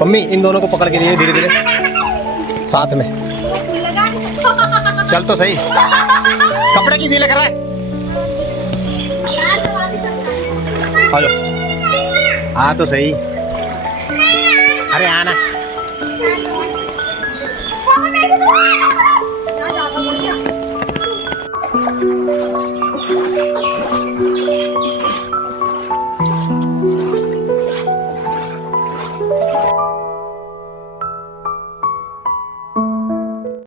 Mummy इन दोनों को पकड़ के लिए धीरे धीरे साथ में। चल तो सही, कपड़े की गीले कर रहा है। आ जाओ, हाँ तो सही। अरे आना।